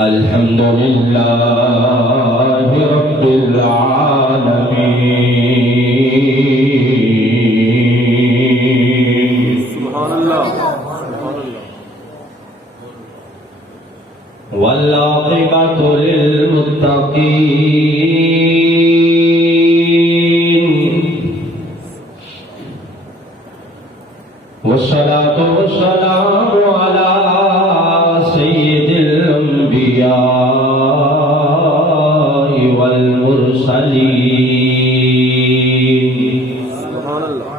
الحمد لله رب العالمين سبحان اللہ والعاقبة للمتقين والصلاة والسلام على سيد الأنبياء والمرسلين سبحان اللہ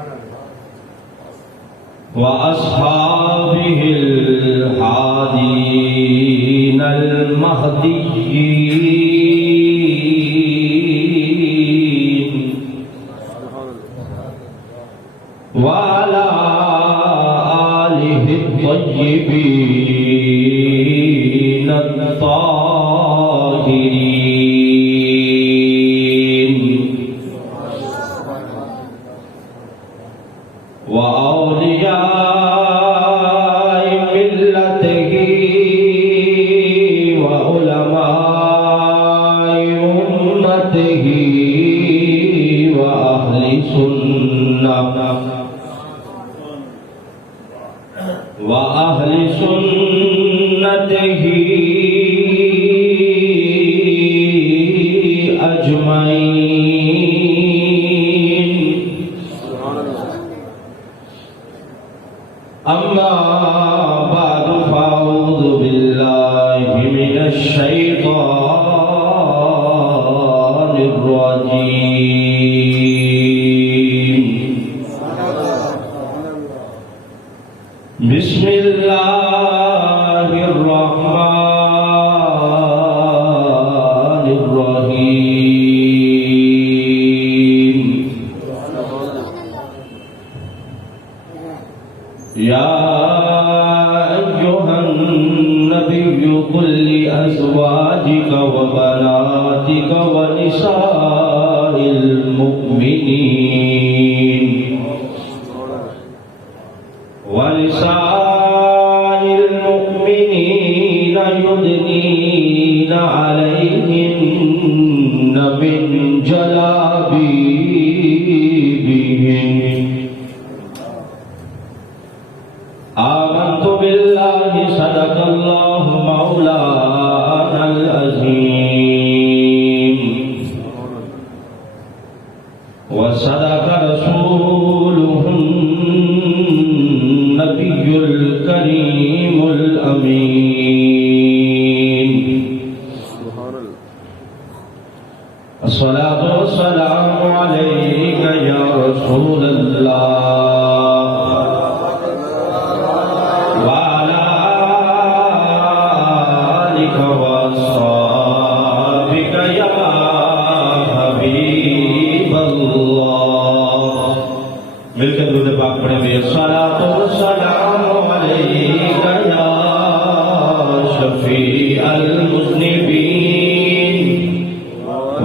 وأصحابه الهادين المهديين وعلى آله الطيبين الطاهرين وأولياء ملته وعلماء أمته وأهل سنته أجمعين أما بعد فأعوذ بالله من الشيطان الرجيم بسم الله الرحمن الرحيم يا أيها النبي قل لأزواجك وبناتك ونساء المؤمنين يدنين عليهن من جلابيبهن آمنت بالله صدق الله مولانا العظيم وصدق رسوله النبي الكريم الأمين الصلاة والسلام عليك يا رسول الله وعلى آلك وأصحابك يا حبيب الله مل کے درود پاک پڑھیں گے الصلاة والسلام عليك يا شفيع المذنبين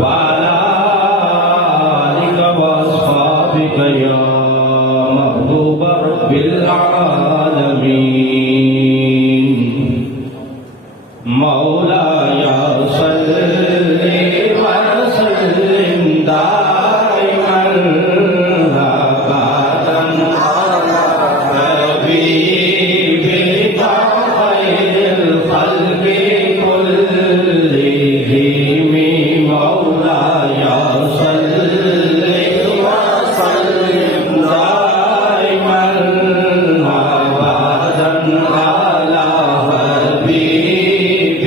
وعلى آلك وأصحابك يا محبوب رب العالمين مولاي صل وسلم دائما أبدا حبيبك خير الخلق كلهم مولاي صل وسلم دائما أبدا على حبيبك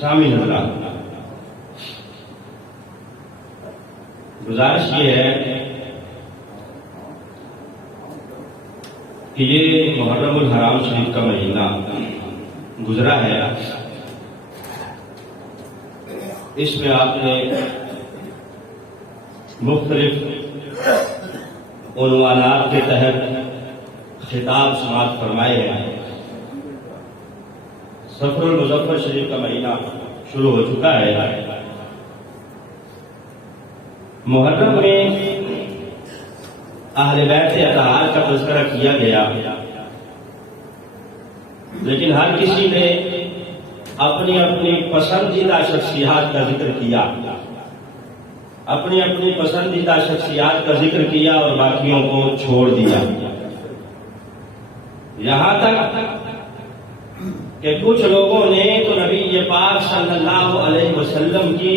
سامعین حضرات، گزارش یہ ہے کہ یہ محرم الحرام شریف کا مہینہ گزرا ہے، اس میں آپ نے مختلف عنوانات کے تحت خطاب سماعت فرمائے ہیں۔ سفر المظفر شریف کا مہینہ شروع ہو چکا ہے۔ محرم میں اہل بیت اطہار کا تذکرہ کیا گیا، لیکن ہر کسی نے اپنی اپنی پسندیدہ شخصیات کا ذکر کیا، اپنی اپنی پسندیدہ شخصیات کا ذکر کیا اور باقیوں کو چھوڑ دیا، یہاں تک کہ کچھ لوگوں نے تو نبی پاک صلی اللہ علیہ وسلم کی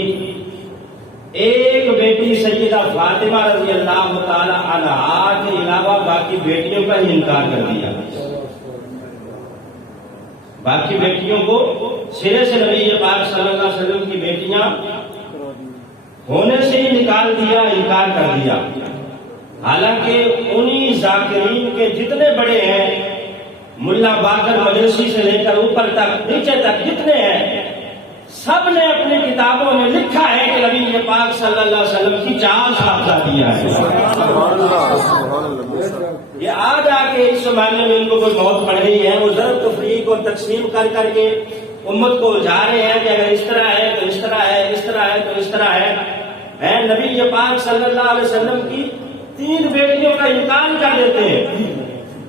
ایک بیٹی سیدہ فاطمہ رضی اللہ تعالی عنہا کے علاوہ باقی بیٹیوں کا ہی انکار کر دیا، باقی بیٹیوں کو سرے سے نبی پاک صلی اللہ علیہ وسلم کی بیٹیاں ہونے سے ہی نکال دیا، انکار کر دیا۔ حالانکہ انہی ذاکرین کے جتنے بڑے ہیں، ملا باقر مجلسی سے لے کر اوپر تک نیچے تک جتنے ہیں، سب نے اپنی کتابوں میں لکھا ہے کہ نبی پاک صلی اللہ علیہ وسلم کی 4 صاحبزادیاں ہیں۔ یہ آج آ کے اس زمانے میں ان کو کوئی موت پڑ گئی ہے، وہ ضرب تفریق اور تقسیم کر کر کے امت کو جا رہے ہیں کہ اگر اس طرح ہے تو اس طرح ہے، اس طرح ہے تو اس طرح ہے۔ نبی پاک صلی اللہ علیہ وسلم کی 3 بیٹیوں کا انکار کر دیتے ہیں،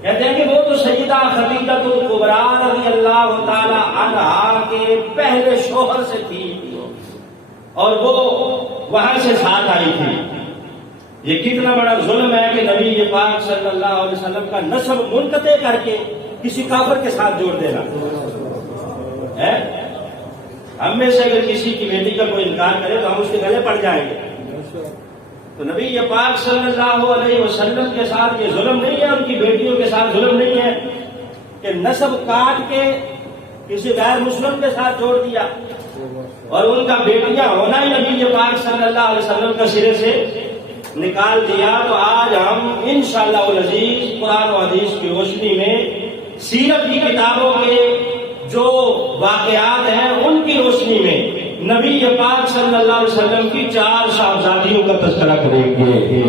کہتے ہیں کہ وہ تو سیدہ خدیجہ الکبریٰ رضی اللہ تعالی عنہا کے پہلے شوہر سے تھی اور وہ وہاں سے ساتھ آئی تھی۔ یہ کتنا بڑا ظلم ہے کہ نبی پاک صلی اللہ علیہ وسلم کا نسب منقطع کر کے کسی کافر کے ساتھ جوڑ دینا ہے۔ ہم میں سے اگر کسی کی بیٹی کا کوئی انکار کرے تو ہم اس کے گلے پڑ جائیں گے۔ تو نبی پاک صلی اللہ علیہ وسلم کے ساتھ یہ ظلم نہیں ہے، ان کی بیٹیوں کے ساتھ ظلم نہیں ہے کہ نسب کاٹ کے کسی غیر مسلم کے ساتھ جوڑ دیا اور ان کا بیٹیاں ہونا ہی نبی پاک صلی اللہ علیہ وسلم کا سرے سے نکال دیا۔ تو آج ہم انشاءاللہ العزیز قرآن و حدیث کی روشنی میں سیرت کی کتابوں کے جو واقعات ہیں ان کی روشنی میں نبی پاک صلی اللہ علیہ وسلم کی 4 صاحبزادیوں کا تذکرہ کریں گے۔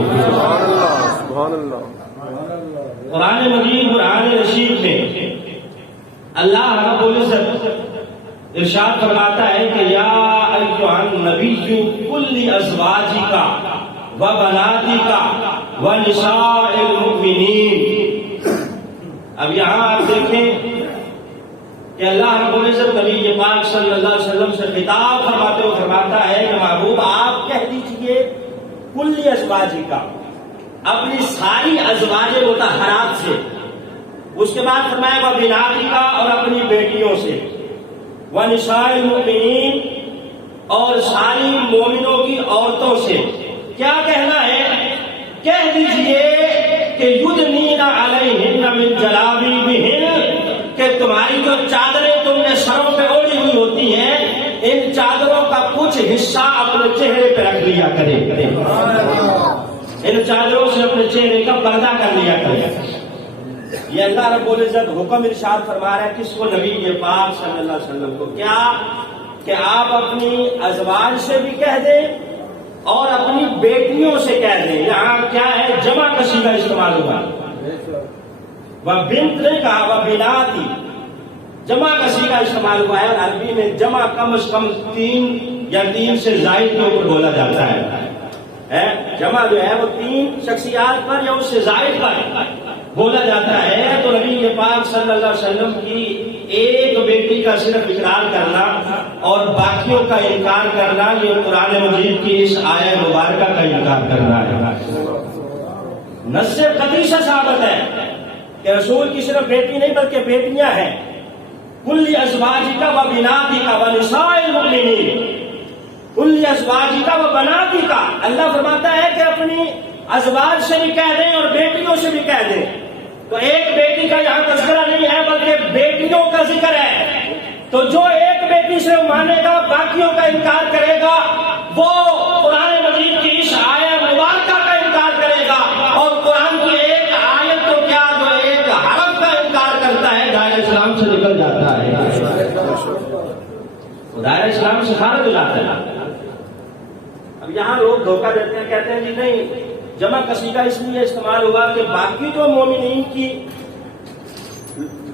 قرآن مجید قرآن رشید میں اللہ رب العزت ارشاد فرماتا ہے کہ یا ایھا النبی کل ازواجک و بناتک و نساء المؤمنین۔ اب یہاں آپ دیکھیں کہ اللہ رب العزت نبی پاک صلی اللہ علیہ وسلم سے خطاب فرماتے ہوئے فرماتا ہے کہ محبوب آپ کہہ دیجئے کل ازواجک، اپنی ساری ازواج مطہرات سے۔ اس کے بعد فرمایا وہ بناتک، اور اپنی بیٹیوں سے، ونساء المؤمنین، اور ساری مومنوں کی عورتوں سے۔ کیا کہنا ہے؟ کہہ دیجئے کہ یدنین علیہن من جلابیبہن، کہ تمہاری جو چادریں تم نے سروں پہ اوڑھی ہوئی ہوتی ہیں، ان چادروں کا کچھ حصہ اپنے چہرے پہ رکھ لیا کرے، ان چادروں سے اپنے چہرے کا پردہ کر لیا کرے۔ یہ اللہ رب العزت حکم ارشاد فرما رہا ہے کس کو؟ نبی پاک صلی اللہ علیہ وسلم کو۔ کیا کہ آپ اپنی ازواج سے بھی کہہ دیں اور اپنی بیٹیوں سے کہہ دیں۔ یہاں کیا ہے؟ جمع کسی کا استعمال ہوا، وہ بنت نے کہا، وہ بناتی، جمع کسی کا استعمال ہوا ہے۔ اور عربی میں جمع کم از کم 3 یا 3 سے زائد کے اوپر بولا جاتا ہے۔ جمع جو ہے وہ 3 شخصیات پر یا اس سے زائد پر بولا جاتا ہے۔ تو نبی پاک صلی اللہ علیہ وسلم کی ایک بیٹی کا صرف اقرار کرنا اور باقیوں کا انکار کرنا، یہ قرآن مجید کی اس آیہ مبارکہ کا انکار کرنا ہے۔ نص قطعی سے ثابت ہے کہ رسول کی صرف بیٹی نہیں بلکہ بیٹیاں ہیں. کل ازواجک و بناتک و نساء المؤمنین، کل ازواجک و بناتک. اللہ فرماتا ہے کہ اپنی ازواج سے بھی کہہ دیں اور بیٹیوں سے بھی کہہ دیں. تو ایک بیٹی کا یہاں تذکرہ نہیں ہے بلکہ بیٹیوں کا ذکر ہے. تو جو ایک بیٹی سے مانے گا باقیوں کا انکار کرے گا وہ قرآن مجید کی اس آیت مبارکہ کا انکار کرے گا. اور قرآن کی ایک آیت تو کیا جو ایک حرف کا انکار کرتا ہے دائرہ اسلام سے نکل جاتا ہے، دائرہ اسلام سے خارج ہو جاتا ہے. اب یہاں لوگ دھوکہ دیتے ہیں، کہتے ہیں جی نہیں، جمع کثیرہ اس لیے استعمال ہوا کہ باقی جو مومنین کی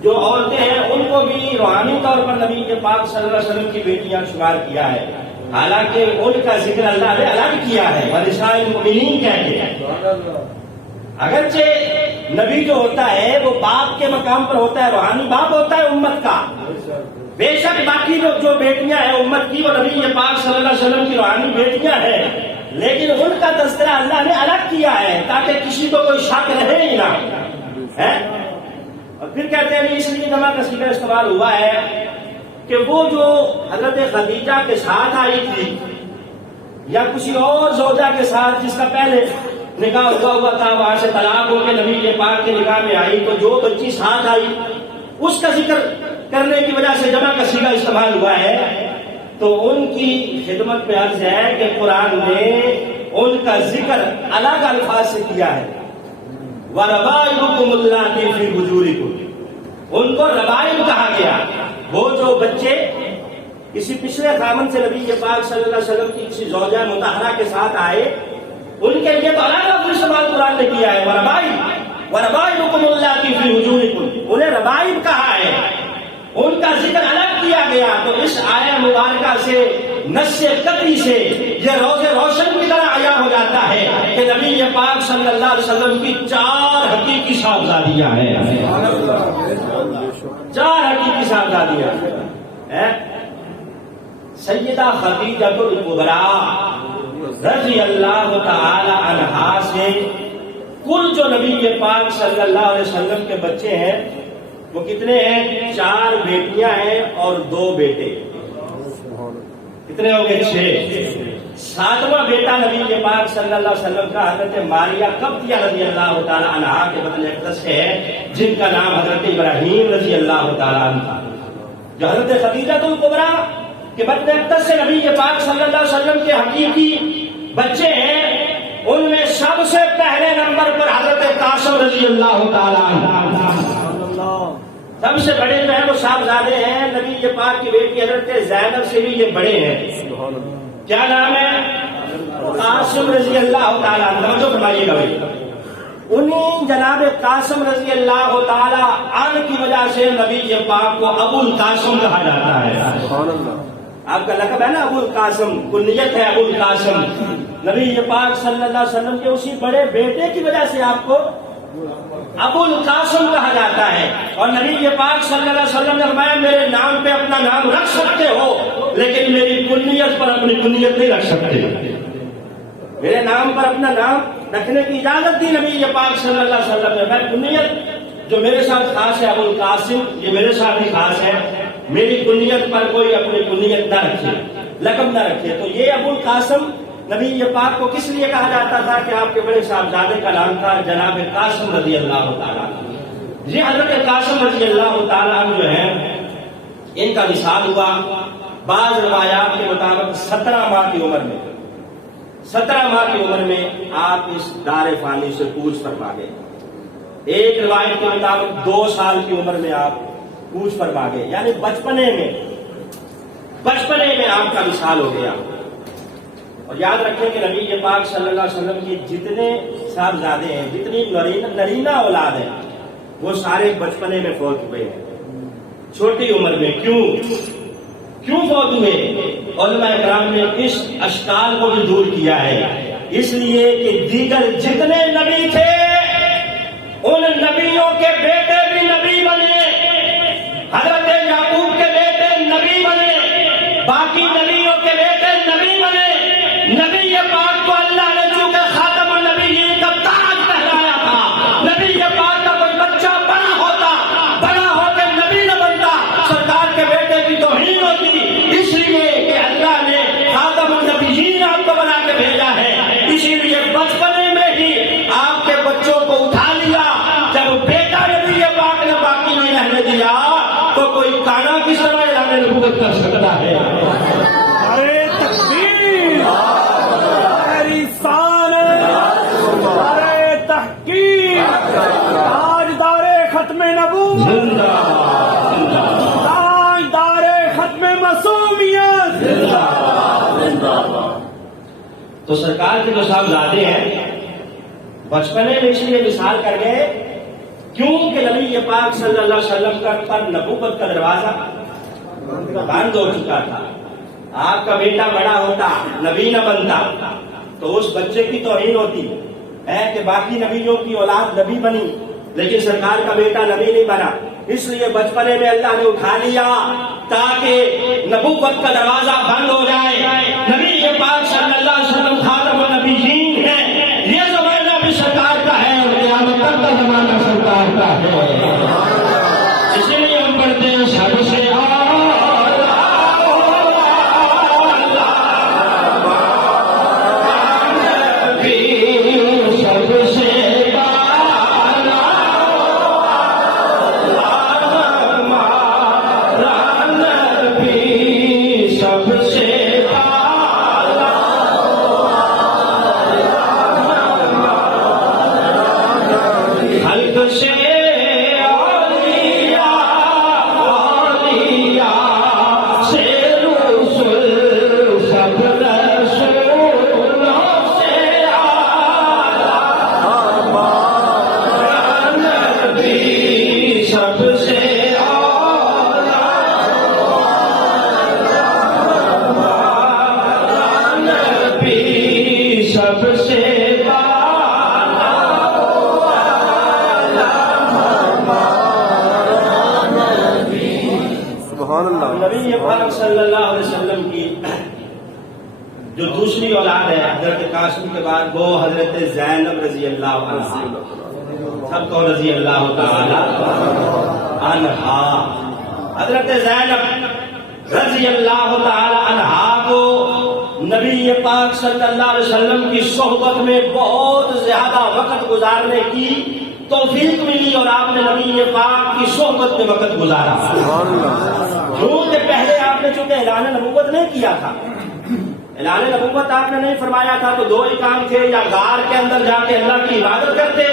جو عورتیں ہیں ان کو بھی روحانی طور پر نبی کے پاک صلی اللہ علیہ وسلم کی بیٹیاں شمار کیا ہے، حالانکہ ان کا ذکر اللہ نے الگ کیا ہے ونساء المؤمنین کہتے ہیں. اگرچہ نبی جو ہوتا ہے وہ باپ کے مقام پر ہوتا ہے، روحانی باپ ہوتا ہے امت کا. بے شک باقی جو بیٹیاں ہیں امت کی وہ نبی پاک صلی اللہ علیہ وسلم کی روحانی بیٹیاں ہیں، لیکن ان کا تذکرہ اللہ نے الگ کیا ہے تاکہ کسی کو کوئی شک رہے ہی نہ ہے. اور پھر کہتے ہیں اس لیے جمع کثیرہ استعمال ہوا ہے کہ وہ جو حضرت خدیجہ کے ساتھ آئی تھی یا کسی اور زوجہ کے ساتھ جس کا پہلے نکاح ہوا تھا، وہاں سے طلاق ہو کے نبی پاک کے نکاح میں آئی، تو جو بچی ساتھ آئی اس کا ذکر کرنے کی وجہ سے جمع کثیرہ استعمال ہوا ہے. تو ان کی خدمت میں عرض ہے کہ قرآن نے ان کا ذکر الگ الفاظ سے کیا ہے. وَرَبَائِبُكُمُ اللَّاتِي فِي حُجُورِكُمْ، ان کو ربائب کہا گیا. وہ جو بچے کسی پچھلے خامن سے نبی پاک صلی اللہ علیہ وسلم کی کسی زوجہ مطہرہ کے ساتھ آئے، ان کے لیے تو الگ لفظ استعمال قرآن نے کیا ہے. وَرَبَائِبُكُمُ اللَّاتِي فِي حُجُورِكُمْ، انہیں ربائب کہا ہے، ان کا ذکر الگ کیا گیا. تو اس آیہ مبارکہ سے نص قطعی سے یہ روز روشن کی طرح عیاں ہو جاتا ہے کہ نبی پاک صلی اللہ علیہ وسلم کی 4 حقیقی صاحبزادیاں ہیں، 4 حقیقی صاحبزادیاں ہیں. سیدہ خدیجہ الکبریٰ رضی اللہ تعالی عنہا سے کل جو نبی پاک صلی اللہ علیہ وسلم کے بچے ہیں وہ کتنے ہیں؟ 4 بیٹیاں ہیں اور 2 بیٹے. کتنے ہو گئے؟ 6. 7واں بیٹا نبی پاک صلی اللہ علیہ وسلم کا حضرت ماریہ قبطیہ رضی اللہ تعالی عنہا کے بدن اقدس ہے، جن کا نام حضرت ابراہیم رضی اللہ تعالی عنہ تھا. جو حضرت خدیجہ الکبریٰ کے بدن اقدس سے نبی پاک صلی اللہ علیہ وسلم کے حقیقی بچے ہیں، ان میں سب سے پہلے نمبر پر حضرت قاسم رضی اللہ تعالی عنہ. سب سے بڑے جو ہیں وہ صاحبزادے ہیں نبی پاک کی بیٹی حضرت زینب سے بھی یہ بڑے ہیں. کیا نام ہے؟ قاسم رضی اللہ تعالیٰ عنہ. توجہ فرمائیے گا بھائی، انہیں جناب قاسم رضی اللہ تعالیٰ عنہ کی وجہ سے نبی پاک کو ابو القاسم کہا جاتا ہے. آپ کا لقب ہے نا ابو القاسم، کنیت ہے ابو القاسم. نبی پاک صلی اللہ علیہ وسلم کے اسی بڑے بیٹے کی وجہ سے آپ کو ابو القاسم کہا جاتا ہے. اور نبی پاک صلی اللہ علیہ وسلم نے فرمایا میرے نام پہ اپنا نام رکھ سکتے ہو لیکن میری کنیت پر اپنی کنیت نہیں رکھ سکتے. میرے نام پر اپنا نام رکھنے کی اجازت دی نبی پاک صلی اللہ علیہ وسلم نے. میں کنیت جو میرے ساتھ خاص ہے ابو القاسم، یہ میرے ساتھ بھی خاص ہے. میری کنیت پر کوئی اپنی کنیت نہ رکھے، لقب نہ رکھے. تو یہ ابو القاسم نبی پاک کو کس لیے کہا جاتا تھا کہ آپ کے بڑے صاحبزادے کا نام تھا جناب قاسم رضی اللہ تعالیٰ عنہ. یہ حضرت قاسم رضی اللہ تعالیٰ عنہ جو ہیں ان کا وصال ہوا بعض روایات کے مطابق 17 ماہ کی عمر میں. 17 ماہ کی عمر میں آپ اس دار فانی سے کوچ فرما گئے. ایک روایت کے مطابق 2 سال کی عمر میں آپ کوچ فرما گئے، یعنی بچپنے میں آپ کا وصال ہو گیا. اور یاد رکھیں کہ نبی پاک صلی اللہ علیہ وسلم کی جتنے صاحبزادے ہیں، جتنی نرینہ اولاد ہیں، وہ سارے بچپنے میں فوت ہوئے ہیں، چھوٹی عمر میں. کیوں فوت ہوئے؟ علماء کرام نے اس اشکال کو بھی دور کیا ہے. اس لیے کہ دیگر جتنے نبی تھے ان نبیوں کے بیٹے بھی نبی بنے. حضرت یعقوب کے بیٹے نبی بنے، باقی نبیوں کے بیٹے نبی بنے. نبی پاک کو اللہ نے چونکہ خاتم النبیین کا تاج پہنایا تھا، نبی پاک کا کوئی بچہ بڑا دیا تو کوئی کانا کس طرح اعلان نبوت کر سکتا ہے؟ ارے تکبیر، ارے شان، ارے تحقیق، تاجدار ختم نبوت، زندہ تاجدار ختم معصومیت. تو سرکار کے جو صاحبزادے ہیں بچپنے میں اس لیے مثال کر گئے کیونکہ نبی پاک صلی اللہ علیہ وسلم کا پر نبوت کا دروازہ بند ہو چکا تھا. آپ کا بیٹا بڑا ہوتا نبی نہ بنتا تو اس بچے کی توہین ہوتی ہے کہ باقی نبیوں کی اولاد نبی بنی لیکن سرکار کا بیٹا نبی نہیں بنا. اس لیے بچپنے میں اللہ نے اٹھا لیا تاکہ نبوت کا دروازہ بند ہو جائے. نبی پاک صلی اللہ علیہ وسلم خاتم النبیین ہیں. یہ زمانہ بھی سرکار کا ہے اور قیامت تک کا زمانہ سرکار کا ہے. اسی لیے ہم پڑھتے ہیں سب سے نبی پاک صلی اللہ علیہ وسلم کی جو دوسری اولاد ہے حضرت قاسم کے بعد وہ حضرت زینب رضی اللہ عنہا. سب کو رضی اللہ تعالی عنہا. حضرت زینب رضی اللہ تعالی عنہا کو نبی پاک صلی اللہ علیہ وسلم کی صحبت میں بہت زیادہ وقت گزارنے کی توفیق ملی اور آپ نے نبی پاک کی صحبت میں وقت گزارا. کیونکہ پہلے آپ نے چونکہ اعلان نبوت نہیں کیا تھا, اعلان نبوت آپ نے نہیں فرمایا تھا, تو دو ہی کام تھے, یا غار کے اندر جا کے اللہ کی عبادت کرتے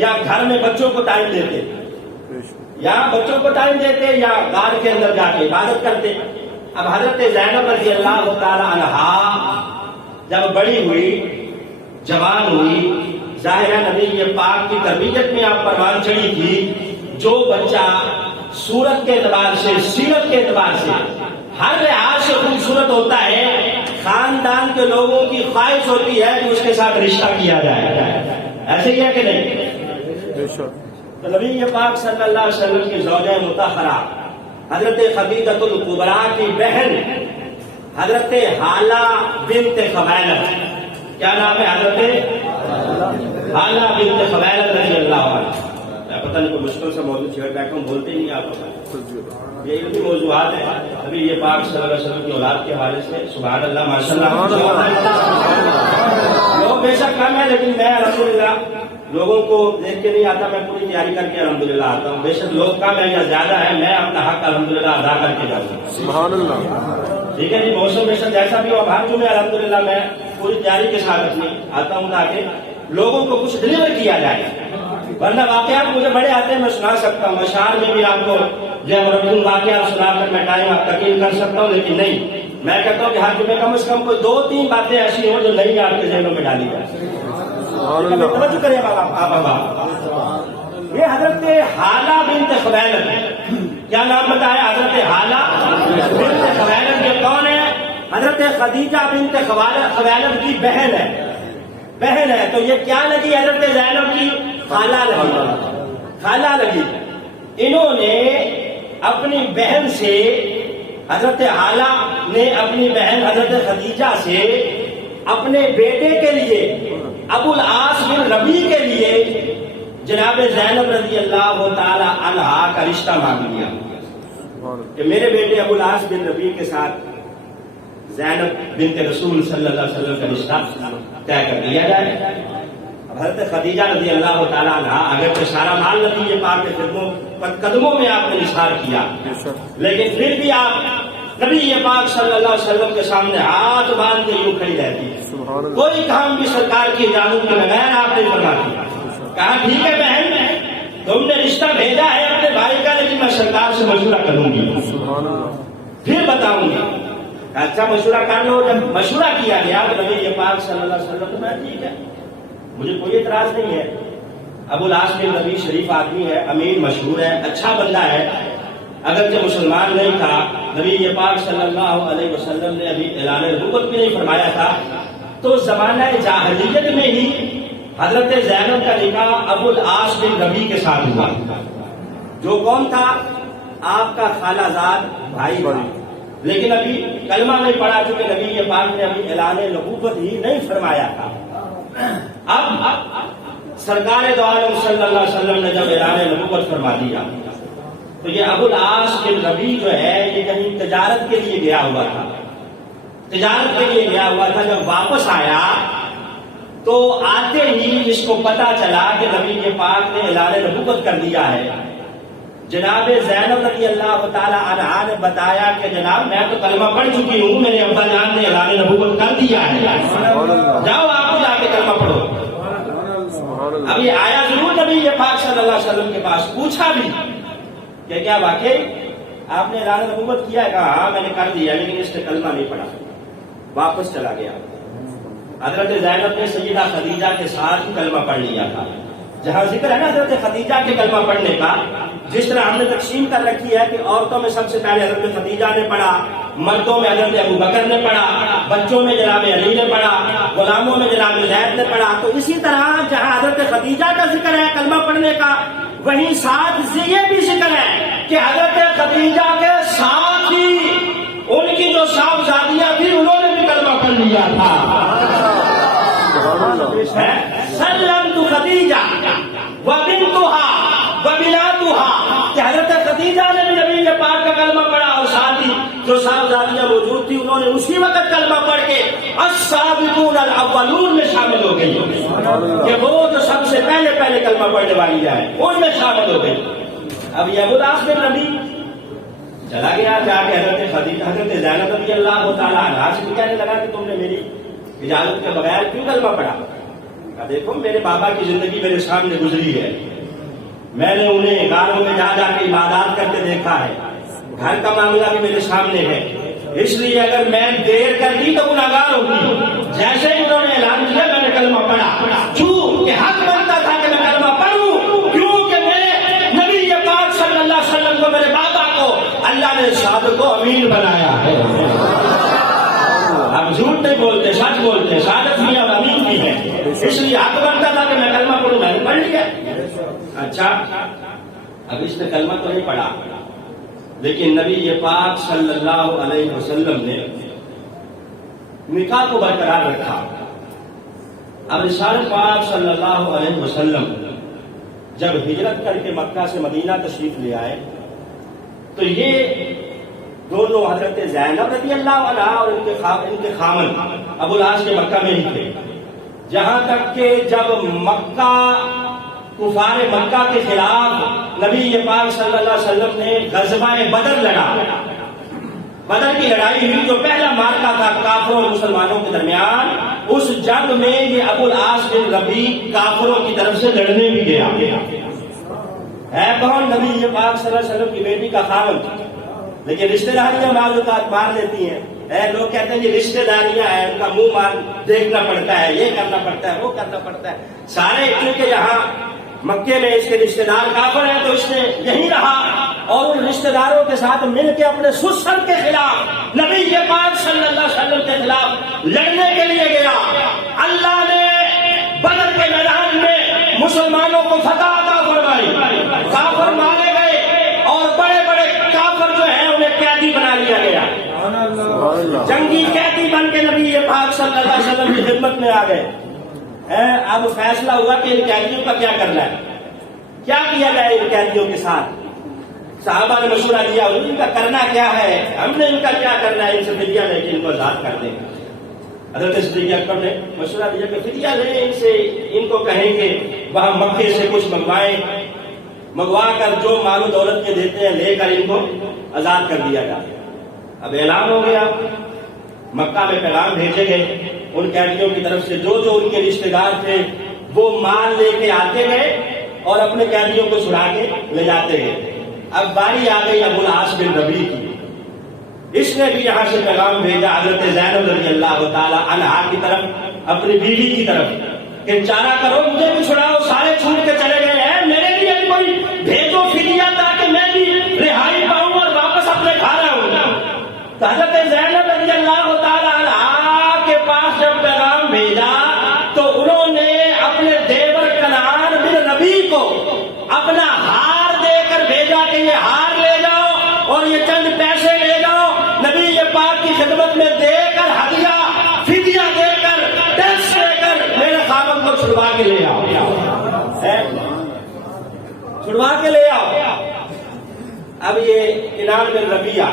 یا گھر میں بچوں کو ٹائم دیتے, یا بچوں کو ٹائم دیتے یا غار کے اندر جا کے عبادت کرتے. اب حضرت زینب رضی اللہ تعالی عنہا جب بڑی ہوئی, جوان ہوئی, ظاہر نبی پاک کی تربیت میں آپ پروان چڑھی تھی. جو بچہ صورت کے اعتبار سے, سیرت کے اعتبار سے, ہر لحاظ سے خوبصورت ہوتا ہے, خاندان کے لوگوں کی خواہش ہوتی ہے کہ اس کے ساتھ رشتہ کیا جائے. ایسے ہی ہے کہ نہیں؟ تو نبی پاک صلی اللہ علیہ وسلم کی زوجہ مطہرہ حضرت خدیجۃ الکبریٰ کی بہن حضرت حالہ بنت خویلد, کیا نام ہے؟ حضرت حالہ بنت خویلد رضی اللہ عنہ. پتہ نہیں کوئی مشکل سے موضوع چھیڑ بیٹھا ہوں, بولتے نہیں آپ. یہ علمی موضوعات ہیں. ابھی یہ پاک صلی اللہ علیہ وسلم کی اولاد کے حوالے سے سبحان اللہ ماشاء اللہ. لوگ بے شک کم ہے لیکن میں الحمدللہ لوگوں کو دیکھ کے نہیں آتا, میں پوری تیاری کر کے الحمدللہ آتا ہوں. بے شک لوگ کم ہے یا زیادہ ہے, میں اپنا حق الحمدللہ ادا کر کے جاتا ہوں. سبحان اللہ. ٹھیک ہے جی, موسم بے شک جیسا بھی ہو, ہر جمعے الحمدللہ میں پوری تیاری کے ساتھ اپنی آتا ہوں تاکہ لوگوں کو کچھ ڈلیور کیا جائے. ورنہ واقعات مجھے بڑے آتے ہیں, میں سنا سکتا ہوں, اشعار میں بھی آپ کو جو مرتون واقعات سنا کر میں ٹائم آپ تقسیم کر سکتا ہوں, لیکن نہیں, میں کہتا ہوں کہ ہر جمعے کم از کم کوئی 2-3 باتیں ایسی ہوں جو نہیں آپ کے ذہنوں میں ڈالی جائے. توجہ کریں آپ. یہ حضرت حالہ بنت خویلد, کیا نام بتایا؟ حضرت حالہ بنت خویلد. یہ کون ہے؟ حضرت خدیجہ بنت خویلد کی بہن ہے. تو یہ کیا لگی؟ حضرت زینب کی خالہ لگی. انہوں نے اپنی بہن سے, حضرت حالہ نے اپنی بہن حضرت خدیجہ سے اپنے بیٹے کے لیے ابو العاص بن ربیع کے لیے جناب زینب رضی اللہ تعالی عنہا کا رشتہ مانگ لیا کہ میرے بیٹے ابو العاص بن ربیع کے ساتھ زینب بنت رسول صلی اللہ علیہ وسلم کا رشتہ طے کر دیا جائے. حضرت خدیجہ رضی اللہ تعالی عنہا اگر تو سارا مال نبی پاک کے خدموں قدموں میں آپ نے نثار کیا، لیکن پھر بھی آپ نبی پاک صلی اللہ علیہ وسلم کے سامنے ہاتھ باندھ کے یوں کھڑی رہتی ہے، کوئی کام بھی سرکار کی اجازت کے بغیر آپ نے فرماتی. کہا ٹھیک ہے بہن، تم نے رشتہ بھیجا ہے اپنے بھائی کا، لیکن میں سرکار سے مشورہ کروں گی، پھر بتاؤں گی. اچھا مشورہ کر لو. جب مشورہ کیا گیا تو نبی پاک صلی اللہ علیہ وسلم میں ٹھیک ہے، مجھے کوئی اعتراض نہیں ہے. ابو العاص بن ربیع شریف آدمی ہے، امیر مشہور ہے، اچھا بندہ ہے، اگرچہ مسلمان نہیں تھا. نبی پاک صلی اللہ علیہ وسلم نے ابھی اعلان نبوت بھی نہیں فرمایا تھا، تو زمانہ جاہلیت میں ہی حضرت زینب کا نکاح ابو العاص بن ربیع کے ساتھ ہوا، جو کون تھا؟ آپ کا خالہ زاد بھائی تھا، لیکن ابھی کلمہ نہیں پڑھا چکے نبی پاک نے ابھی اعلان نبوت ہی نہیں فرمایا تھا. اب سرکار دو عالم صلی اللہ علیہ وسلم نے جب اعلان نبوت فرما دیا تو یہ ابو العاص بن ربیع جو ہے یہ کہیں تجارت کے لیے گیا ہوا تھا، تجارت کے لیے گیا ہوا تھا. جب واپس آیا تو آتے ہی اس کو پتا چلا کہ نبی پاک نے اعلان نبوت کر دیا ہے. جناب زینب رضی اللہ تعالی عنہا نے بتایا کہ جناب میں تو کلمہ پڑھ چکی ہوں، میرے ابا جان نے اعلان نبوت کر دیا ہے، جاؤ آپ کو جا کے کلمہ پڑھو. اب یہ آیا ضرور نبی پاک صلی اللہ علیہ وسلم کے پاس، پوچھا بھی کہ کیا واقعی آپ نے اعلان نبوت کیا ہے؟ کہا ہاں میں نے کر دیا، لیکن اس نے کلمہ نہیں پڑھا. واپس چلا گیا. حضرت زینب نے سیدہ خدیجہ کے ساتھ کلمہ پڑھ لیا تھا. جہاں ذکر ہے نا حضرت خدیجہ کے کلمہ پڑھنے کا، جس طرح ہم نے تقسیم کر رکھی ہے کہ عورتوں میں سب سے پہلے حضرت خدیجہ نے پڑھا، مردوں میں حضرت ابو بکر نے پڑھا، بچوں میں جناب علی نے پڑھا، غلاموں میں جناب زید نے پڑھا. تو اسی طرح جہاں حضرت خدیجہ کا ذکر ہے کلمہ پڑھنے کا، وہیں ساتھ یہ بھی ذکر ہے کہ حضرت خدیجہ کے ساتھ ہی ان کی جو صاحبزادیاں تھی انہوں نے بھی کلمہ پڑھ لیا تھا. سلمت خدیجہ وبنتها وبناتها، کہ حضرت خدیجہ نے بھی نبی پاک کا کلمہ پڑھا اور ساتھ ہی جو صاحبزادیاں موجود تھی انہوں نے اسی وقت کلمہ پڑھ کے السابقون الاولون میں شامل ہو گئی، کہ وہ جو سب سے پہلے کلمہ پڑھنے والی ہے ان میں شامل ہو گئی. اب یہ ابو العاص بن ربیع چلا گیا، جا کے حضرت زینب رضی اللہ تعالیٰ عنہا سے کہنے لگا کہ تم نے میری اجازت کے بغیر کیوں کلمہ پڑھا؟ دیکھو میرے بابا کی زندگی میرے سامنے گزری ہے، میں نے انہیں غاروں میں جا کے عبادات کرتے دیکھا ہے، گھر کا معاملہ بھی میرے سامنے ہے، اس لیے اگر میں دیر کر دی تو گناہگار ہوگی. جیسے ہی انہوں نے اعلان کیا میں نے کلمہ پڑھا، کیونکہ حق بنتا تھا کہ میں کلمہ پڑھوں، کیونکہ میں نبی پاک صلی اللہ علیہ وسلم کو، میرے بابا کو اللہ نے صادق و امین بنایا ہے. اب جھوٹ نہیں بولتے، سچ بولتے، صادق بھی اور امین بھی ہے، اس لیے حق بنتا تھا کہ میں کلمہ پڑھوں، میں نے پڑھ لیا. اچھا اب اس نے کلمہ تو نہیں پڑھا، لیکن نبی پاک صلی اللہ علیہ وسلم نے نکاح کو برقرار رکھا. اب رسالت پاک صلی اللہ علیہ وسلم جب ہجرت کر کے مکہ سے مدینہ تشریف لے آئے تو یہ دونوں حضرت زینب رضی اللہ عنہا اور ان کے خامن ابو العاص کے مکہ میں ہی تھے، جہاں تک کہ جب مکہ کفار مکہ کے خلاف نبی پاک صلی اللہ علیہ وسلم نے غزوہ بدر لڑا. بدر کی لڑائی ہوئی جو پہلا مارکا تھا کافروں اور مسلمانوں کے درمیان. اس جنگ میں یہ ابو العاص بن ربیع کافروں کی طرف سے لڑنے بھی گیا. ہے کون؟ نبی پاک صلی اللہ علیہ وسلم کی بیٹی کا خاوند. لیکن رشتہ داریاں بعض اوقات مار لیتی ہیں. لوگ کہتے ہیں یہ رشتہ داریاں ہیں، ان کا منہ مار دیکھنا پڑتا ہے، یہ کرنا پڑتا ہے، وہ کرنا پڑتا ہے. سارے کیونکہ یہاں مکے میں اس کے رشتہ دار کافر ہیں تو اس نے یہی رہا اور ان رشتہ داروں کے ساتھ مل کے اپنے سسر کے خلاف نبی پاک صلی اللہ علیہ وسلم کے خلاف لڑنے کے لیے گیا. اللہ نے بدر کے میدان میں مسلمانوں کو فتح عطا فرمائی، کافر مارے گئے اور بڑے بڑے کافر جو ہیں انہیں قیدی بنا لیا گیا. جنگی قیدی بن کے نبی پاک صلی اللہ علیہ وسلم کی خدمت میں آ گئے. اب فیصلہ ہوا کہ ان قیدیوں کا کیا کرنا ہے، کیا کیا جائے ان قیدیوں کے ساتھ. صحابہ نے مشورہ دیا ان کا کرنا کیا ہے، ہم نے ان کا کیا کرنا ہے، ان سے فدیہ لے کے ان کو آزاد کر دیں. حضرت صدیق اکبر نے مشورہ دیا کہ فدیہ لیں ان سے، ان کو کہیں کہ وہاں مکے سے کچھ منگوائیں منگوا کر جو مال و دولت یہ دیتے ہیں لے کر ان کو آزاد کر دیا جائے۔ اب اعلان ہو گیا، مکہ میں پیغام بھیجے گئے ان قیدیوں کی طرف سے، جو جو ان کے رشتے دار تھے وہ مال لے کے آتے گئے اور اپنے قیدیوں کو چھڑا کے لے جاتے گئے۔ اب باری آ گئی ابو العاص بن ربیع کی، اس نے بھی یہاں سے پیغام بھیجا حضرت زینب رضی اللہ تعالی عنہا کی طرف، اپنی بیوی کی طرف، کہ چارہ کرو مجھے بھی چھڑاؤ، سارے چھوٹ کے چلے گئے ہیں، میرے لیے کوئی بھیجو فدیہ تاکہ میں بھی رہائی پاؤں اور واپس اپنے گھر آؤں۔ تو حضرت زینب رضی اللہ تعالی عنہا کے پاس جب پیغام بھیجا تو انہوں نے اپنے دیور کنعان بن ربیع کو اپنا ہار دے کر بھیجا کہ یہ ہار لے جاؤ اور یہ چند پیسے لے جاؤ، نبی پاک کی خدمت میں دے کر ہدیہ فدیہ دے کر ٹیکس لے کر میرے خاوند کو چھڑوا کے لے آؤ، چھڑوا کے لے آؤ۔ اب یہ کنعان بن ربیع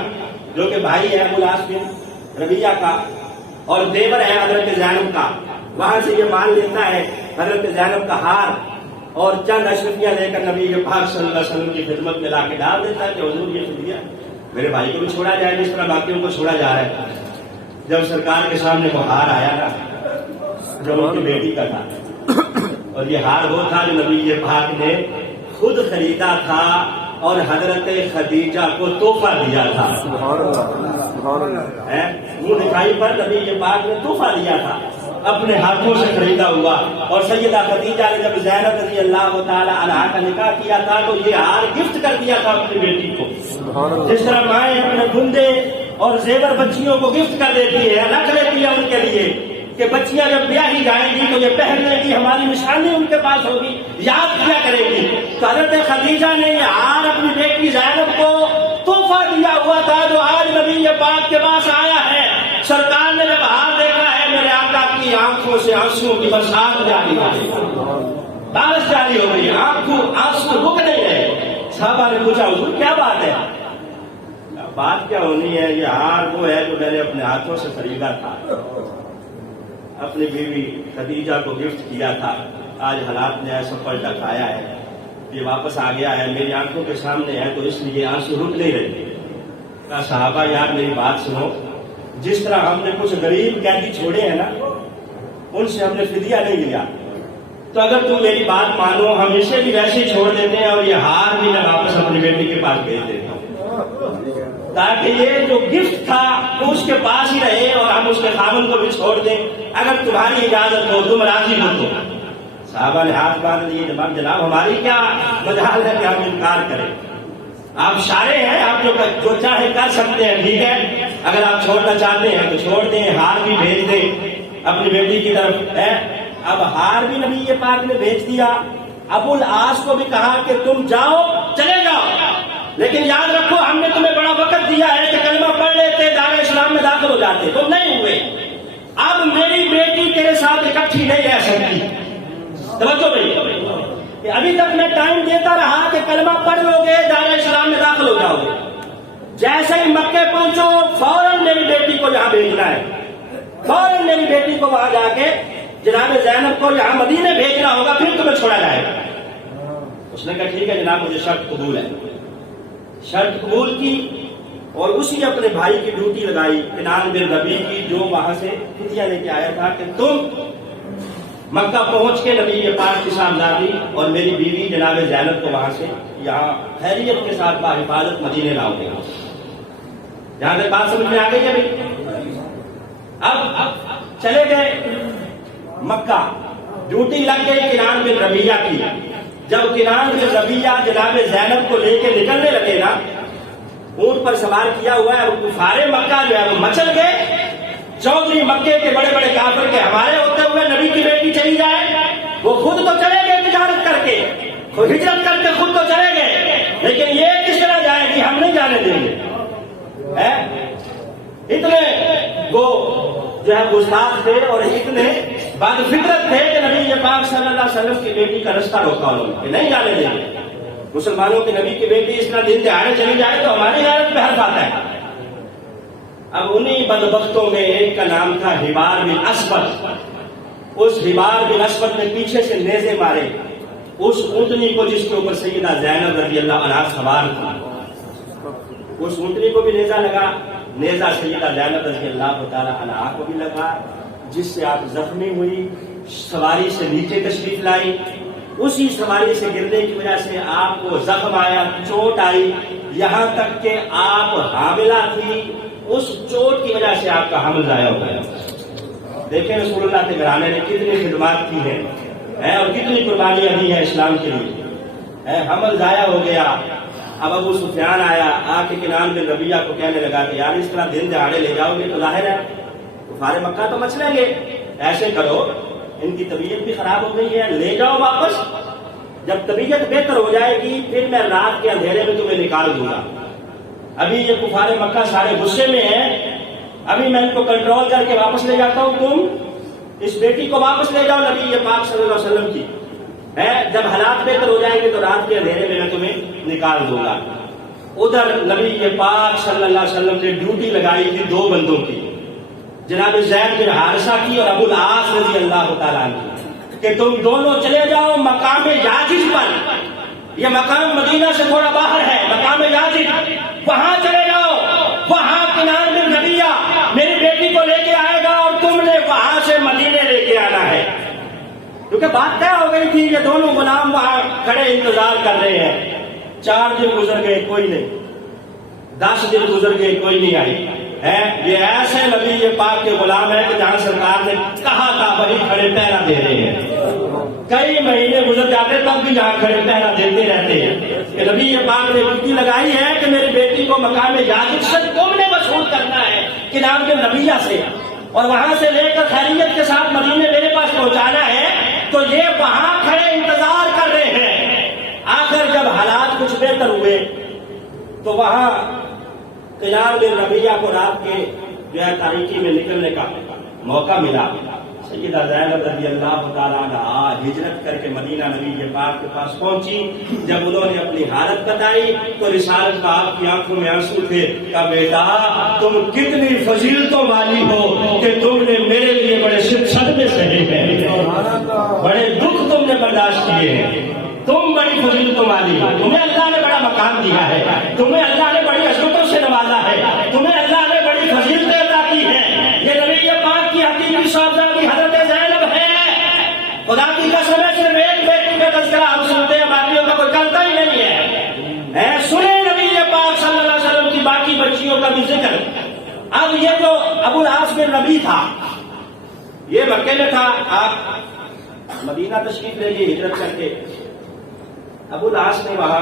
جو کہ بھائی ہے ابو العاص بن ربیع کا اور دیور ہے حضرت زینب کا، وہاں سے یہ مال لیتا ہے، حضرت زینب کا ہار اور چند اشرفیاں لے کر نبی پاک صلی اللہ علیہ وسلم کی خدمت میں لا کے ڈال دیتا ہے کہ حضور یہ فدیہ میرے بھائی کو بھی چھوڑا جائے جس طرح باقیوں کو چھوڑا جا رہا ہے۔ جب سرکار کے سامنے وہ ہار آیا نا جو ان کی بیٹی کا تھا، اور یہ ہار وہ تھا جو نبی پاک نے خود خریدا تھا اور حضرت خدیجہ کو تحفہ دیا تھا، منہ دکھائی پر نبی پاک نے تحفہ دیا تھا، اپنے ہاتھوں سے خریدا ہوا۔ اور سیدہ خدیجہ نے جب زینب رضی اللہ تعالی عنہا کا نکاح کیا تھا تو یہ ہار گفٹ کر دیا تھا اپنی بیٹی کو، جس طرح مائیں اپنے گھندے اور زیور بچیوں کو گفٹ کر دیتی ہے، رکھ لیتی ہے ان کے لیے کہ بچیاں جب بیاہی جائیں گی تو یہ پہننے کی ہماری نشانی ان کے پاس ہوگی، یاد کیا کرے گی۔ تو حضرت خدیجہ نے یہ ہار اپنی بیٹی زینب کو تحفہ دیا ہوا تھا جو آج نبی پاک کے پاس آیا ہے۔ سرکار نے جب ہار دیکھا ہے میرے آقا کی آنکھوں سے آنسو کی برسات جاری ہو گئی، بارش جاری ہو گئی، آنسو رک نہیں گئے۔ صحابہ نے پوچھا حضور کیا بات ہے؟ بات کیا ہونی ہے، یہ ہار وہ ہے جو میں نے اپنے ہاتھوں سے خریدا تھا، اپنی بیوی خدیجہ کو گفٹ کیا تھا، آج حالات نے ایسا پلٹا کھایا ہے، یہ واپس آ گیا ہے، میری آنکھوں کے سامنے ہے، تو اس لیے آنسو رک نہیں رہے۔ کہا صحابہ یار میری بات سنو، جس طرح ہم نے کچھ غریب قیدی چھوڑے ہیں نا ان سے ہم نے فدیہ نہیں لیا، تو اگر تم میری بات مانو ہم اسے بھی ویسے ہی چھوڑ دیتے ہیں اور یہ ہار بھی میں واپس اپنی بیٹی کے پاس بھیج دیتا ہوں تاکہ یہ جو گفٹ تھا وہ اس کے پاس ہی رہے اور ہم اس کے خاوند کو بھی چھوڑ دیں، اگر تمہاری اجازت ہو، تم راضی ہو تو۔ صحابہ نے ہاتھ باندھ لیے، جناب ہماری کیا مجال ہے کہ ہم انکار کریں، آپ شارع ہیں، آپ جو چاہے کر سکتے ہیں، ٹھیک ہے، اگر آپ چھوڑنا چاہتے ہیں تو چھوڑ دیں، ہار بھی بھیج دیں اپنی بیٹی کی طرف ہے۔ اب ہار بھی نبی پاک نے بھیج دیا، ابو العاص کو بھی کہا کہ تم جاؤ، چلے جاؤ، لیکن یاد رکھو ہم نے تمہیں بڑا وقت دیا ہے کہ کلمہ پڑھ لیتے، دار اسلام میں داخل ہو جاتے، تم نہیں ہوئے، اب میری بیٹی تیرے ساتھ اکٹھی نہیں رہ سکتی۔ توجہ بھائی، کہ ابھی تک میں ٹائم دیتا رہا کہ کلمہ پڑھ لو گے، دار اسلام میں داخل ہو جاؤ گے، جیسے ہی مکے پہنچو فوراً میری بیٹی کو یہاں بھیجنا ہے، فوراً میری بیٹی کو وہاں جا کے جناب زینب کو یہاں مدینے بھیجنا ہوگا، پھر تمہیں چھوڑا جائے گا۔ اس نے کہا ٹھیک ہے جناب، مجھے شرط قبول ہے۔ شرط قبول کی اور اسی اپنے بھائی کی ڈیوٹی لگائی کنعان بن ربیع کی، جو وہاں سے فدیہ لے کے آیا تھا، کہ تم مکہ پہنچ کے نبی پاک کی سامنے اور میری بیوی جناب زینب کو وہاں سے یہاں خیریت کے ساتھ باحفاظت مدینے لاؤ گے۔ یہاں سے بات سمجھ میں آ گئی ہے بھائی؟ اب چلے گئے مکہ، ڈیوٹی لگ گئی کنعان بن ربیع کی۔ جب کنعان بن ربیع جناب زینب کو لے کے نکلنے لگے نا، اونٹ پر سوار کیا ہوا ہے، وہ کفار مکہ جو ہے وہ مچل گئے۔ چودھری مکے کے بڑے بڑے کافر کے ہمارے ہوتے ہوئے نبی کی بیٹی چلی جائے، وہ خود تو چلے گئے تجارت کر کے، خود ہجرت کر کے خود تو چلے گئے، لیکن یہ کس طرح جائے گی، ہم نہیں جانے دیں گے۔ اتنے وہ جو ہے گستاخ تھے اور اتنے بعد فطرت تھے کہ نبی پاک صلی اللہ علیہ وسلم کی بیٹی کا رستہ روکا انہوں نے کہ نہیں جانے دیں گے۔ مسلمانوں کی نبی کی بیٹی اس طرح دن دہاڑے چلی جائے تو ہماری غیرت پہ حرف آتا ہے۔ اب انہی بدبختوں میں ایک کا نام تھا حبار بن اسود۔ اس حبار بن اسود نے پیچھے سے نیزے مارے اس اونٹنی کو جس کے اوپر سیدہ زینب رضی اللہ عنہا سوار تھی، اس اونٹنی کو بھی نیزہ لگا، نیزہ سیدہ زینب رضی اللہ تعالی عنہا کو بھی لگا، جس سے آپ زخمی ہوئی، سواری سے نیچے تشریف لائی، اسی سواری سے گرنے کی وجہ سے آپ کو زخم آیا، چوٹ آئی، یہاں تک کہ آپ حاملہ تھی، اس چوٹ کی وجہ سے آپ کا حمل ضائع ہو گیا۔ دیکھیں رسول اللہ کے گھرانے نے کتنی خدمات کی ہیں اور کتنی قربانیاں دی ہیں اسلام کے لیے، حمل ضائع ہو گیا۔ اب ابو سفیان آیا، آ کے کنان بن ربیہ کو کہنے لگا کہ یار اس طرح دن دہاڑے لے جاؤ گے تو ظاہر ہے کفار مکہ تو مچلیں گے، ایسے کرو ان کی طبیعت بھی خراب ہو گئی ہے، لے جاؤ واپس، جب طبیعت بہتر ہو جائے گی پھر میں رات کے اندھیرے میں تمہیں نکال دوں گا۔ ابھی یہ کفار مکہ سارے غصے میں ہیں، ابھی میں ان کو کنٹرول کر کے واپس لے جاتا ہوں، تم اس بیٹی کو واپس لے جاؤ نبی پاک صلی اللہ علیہ وسلم کی، جب حالات بہتر ہو جائیں گے تو رات کے اندھیرے میں تمہیں نکال دوں گا۔ ادھر نبی پاک صلی اللہ علیہ وسلم نے ڈیوٹی لگائی تھی دو بندوں کی، جناب زید بن حارثہ کی اور ابو العاص رضی اللہ تعالیٰ عنہ، کہ تم دونوں چلے جاؤ مقام یاجج پر، یہ مقام مدینہ سے تھوڑا باہر ہے، مقام یاجج، وہاں چلے جاؤ، وہاں کنان بن ربیہ میری بیٹی کو لے کے آئے گا اور تم نے وہاں سے مدینے لے کے آنا ہے، کیونکہ بات طے ہو گئی تھی کہ دونوں غلام وہاں کھڑے انتظار کر رہے ہیں۔ 4 دن گزر گئے، کوئی نہیں، 10 دن گزر گئے، کوئی نہیں آئی ہے۔ یہ ایسے نبی پاک کے غلام ہیں کہ جہاں سرکار نے کہا تھا وہی کھڑے پہرا دے رہے ہیں، کئی مہینے گزر جاتے تب بھی یہاں کھڑے پہرا دیتے رہتے ہیں کہ نبی پاک نے ڈیوٹی لگائی ہے کہ میری بیٹی کو مقام یاجج سے تم نے وصول کرنا ہے کنان بن ربیہ سے، اور وہاں سے لے کر خیریت کے ساتھ مدینے میرے پاس پہنچانا ہے، تو یہ وہاں کھڑے انتظار کر رہے ہیں۔ آخر جب حالات کچھ بہتر ہوئے تو وہاں کنان بن ربیہ کو رات کے جو ہے تاریکی میں نکلنے کا موقع ملا۔ سیدہ زینب رضی اللہ تعالیٰ عنہا ہجرت کر کے مدینہ نبی پاک کے پاس پہنچی، جب انہوں نے اپنی حالت بتائی تو رسالت کا آپ کی آنکھوں میں آنسو تھے، کہا بیٹا تم کتنی فضیلتوں والی ہو کہ تم نے میرے لیے بڑے صدمے سہے ہیں، بڑے دکھ تم نے برداشت کیے ہیں، تم بڑی فضیلتوں والی ہو، تمہیں اللہ نے بڑا مقام دیا ہے، تمہیں اللہ نے بڑی عظمتوں سے نوازا ہے، تمہیں اللہ نے بڑی فضیلتیں عطا کی ہیں۔ یہ نبی پاک کی حقیقی صاحبزادی حضرت زینب ہے، خدا کی قسم ہے صرف ایک بیٹی کا تذکرہ ہم سنتے ہیں، باقیوں کا کوئی کرتا ہی نہیں ہے۔ سنیں نبی پاک صلی اللہ علیہ وسلم کی باقی بچیوں کا بھی ذکر۔ اب یہ جو ابو العاص بن ربیہ تھا یہ مکے میں تھا، آپ مدینہ تشریف لے گئے ہجرت کر کے۔ ابو العاص نے وہاں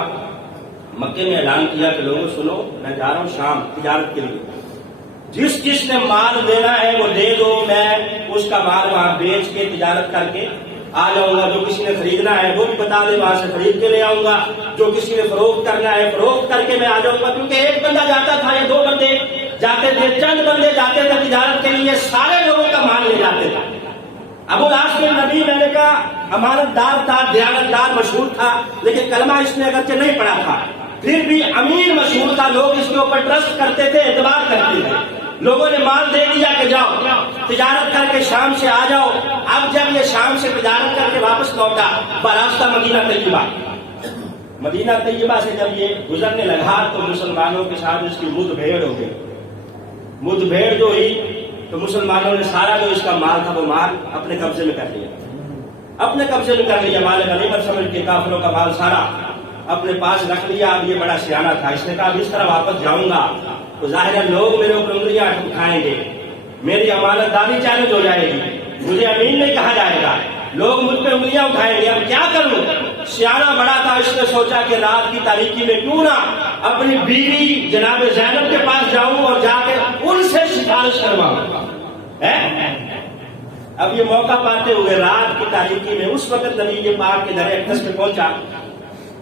مکے میں اعلان کیا کہ لوگوں سنو میں جا رہا ہوں شام تجارت کے لیے، جس نے مال دینا ہے وہ دے دو، میں اس کا مال وہاں بیچ کے تجارت کر کے آ جاؤں گا، جو کسی نے خریدنا ہے وہ بھی بتا دے وہاں سے خرید کے لے آؤں گا، جو کسی نے فروخت کرنا ہے فروخت کر کے میں آ جاؤں گا، کیونکہ ایک بندہ جاتا تھا یا 2 بندے جاتے تھے، چند بندے جاتے تھے تجارت کے لیے، سارے لوگوں کا مال لے جاتے تھے۔ ابو العاص بن ربیہ میں نے کہا امانت دار تھا، دیانت دار مشہور تھا، لیکن کلمہ اس نے اگرچہ نہیں پڑھا تھا، پھر بھی امیر مشہور تھا، لوگ اس کے اوپر ٹرسٹ کرتے تھے، اعتبار کرتے تھے۔ لوگوں نے مال دے دیا کہ جاؤ تجارت کر کے شام سے آ جاؤ۔ اب جب یہ شام سے تجارت کر کے واپس لوٹا براستہ مدینہ طیبہ، مدینہ طیبہ سے جب یہ گزرنے لگا تو مسلمانوں کے ساتھ اس کی مد بھیڑ ہو گئی۔ مد بھیڑ جو ہوئی تو مسلمانوں نے سارا جو اس کا مال تھا وہ مال اپنے قبضے میں کر لیا، اپنے قبضے میں کر لیا، مال غنیمت سمجھ کے کافروں کا مال سارا اپنے پاس رکھ لیا۔ اب یہ بڑا سیانہ تھا، اس نے کہا اب اس طرح واپس جاؤں گا تو ظاہر ہے لوگ میرے اوپر انگلیاں اٹھائیں گے، میری امانت داری چیلنج ہو جائے گی، مجھے امین نہیں کہا جائے گا، لوگ مجھ پہ انگلیاں اٹھائیں گے، اب کیا کروں؟ سیانہ بڑا تھا، اس نے سوچا کہ رات کی تاریکی میں کیوں نہ اپنی بیوی جناب زینب کے پاس جاؤں اور جا کے ان سے سفارش کرواؤں۔ اب یہ موقع پاتے ہوئے رات کی تاریکی میں اس وقت نبی پاک کے در اقدس میں پہنچا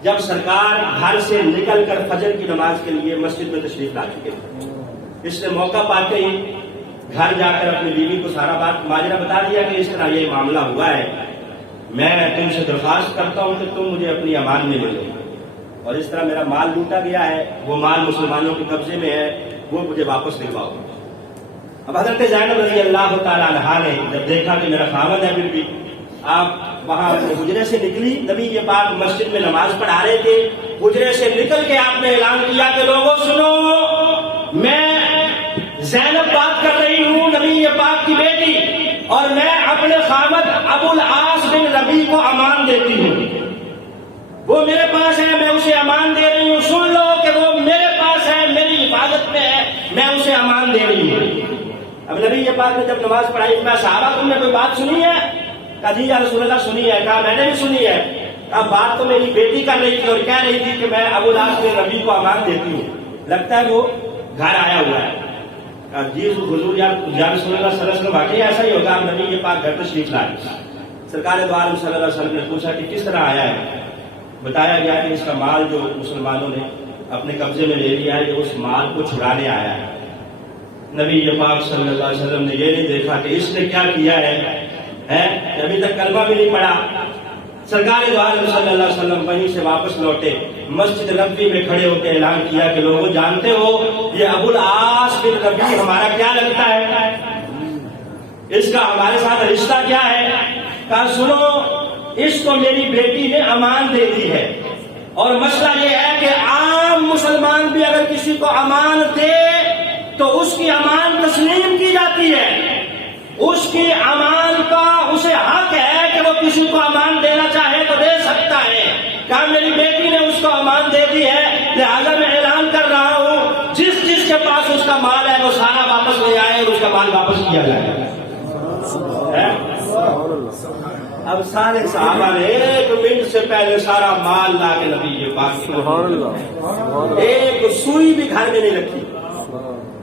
جب سرکار گھر سے نکل کر فجر کی نماز کے لیے مسجد میں تشریف لا چکے تھے۔ اس نے موقع پاتے ہی گھر جا کر اپنی بیوی کو سارا بات ماجرا بتا دیا کہ اس طرح یہ معاملہ ہوا ہے، میں تم سے درخواست کرتا ہوں کہ تم مجھے اپنی امان میں لے لو، اور اس طرح میرا مال لوٹا گیا ہے، وہ مال مسلمانوں کے قبضے میں ہے، وہ مجھے واپس دلواؤ۔ اب حضرت زینب رضی اللہ تعالیٰ عنہا نے جب دیکھا کہ میرا خاوند ہے پھر بھی آپ وہاں اپنے حجرے سے نکلی، نبی یہ پاک مسجد میں نماز پڑھا رہے تھے، حجرے سے نکل کے آپ نے اعلان کیا کہ لوگوں سنو، میں زینب بات کر رہی ہوں، نبی یہ پاک کی بیٹی، اور میں اپنے خامد ابو العاص بن ربیع کو امان دیتی ہوں، وہ میرے پاس ہے، میں اسے امان دے رہی ہوں، سن لو کہ وہ میرے پاس ہے، میری حفاظت میں ہے، میں اسے امان دے رہی ہوں۔ اب نبی یہ پاک نے جب نماز پڑھائی، میں صحابہ تم نے کوئی بات سنی ہے؟ کہا جی یا رسول اللہ سنی ہے۔ کہا میں نے بھی سنی ہے۔ کہا بات تو میری بیٹی کر رہی تھی اور کہہ رہی تھی کہ میں ابو العاص بن ربیع کو امان دیتی ہوں، لگتا ہے وہ گھر آیا ہوا ہے۔ کہا جی حضور یا رسول اللہ صلی اللہ علیہ وسلم واقعی ایسا ہی ہوگا؟ نبی یہ پاک گھر تشریف لائے، سرکار دو عالم صلی اللہ علیہ وسلم نے پوچھا کہ کس طرح آیا ہے؟ بتایا گیا کہ اس کا مال جو مسلمانوں نے اپنے قبضے میں لے لیا ہے، اس مال کو چھڑانے آیا ہے۔ نبی یہ پاک صلی اللہ علیہ وسلم نے یہ نہیں دیکھا کہ اس نے کیا کیا ہے، ابھی تک کلمہ بھی نہیں پڑھا۔ سرکار دو عالم صلی اللہ علیہ وسلم وہیں سے واپس لوٹے، مسجد نبوی میں کھڑے ہو کے اعلان کیا کہ لوگوں جانتے ہو یہ ابو العاص بن ربیع ہمارا کیا لگتا ہے، اس کا ہمارے ساتھ رشتہ کیا ہے؟ کہا سنو، اس کو میری بیٹی نے امان دے دی ہے، اور مسئلہ یہ ہے کہ عام مسلمان بھی اگر کسی کو امان دے تو اس کی امان تسلیم کی جاتی ہے، اس کی امان کا اسے حق ہے کہ وہ کسی کو امان دینا چاہے تو دے سکتا ہے۔ کہا میری بیٹی نے اس کو امان دے دی ہے، لہذا میں اعلان کر رہا ہوں جس جس کے پاس اس کا مال ہے وہ سارا واپس لے آئے اور اس کا مال واپس کیا جائے۔ اب سارے صحابہ نے ایک منٹ سے پہلے سارا مال لا کے نبی یہ پاک، ایک سوئی بھی گھر میں نہیں رکھی،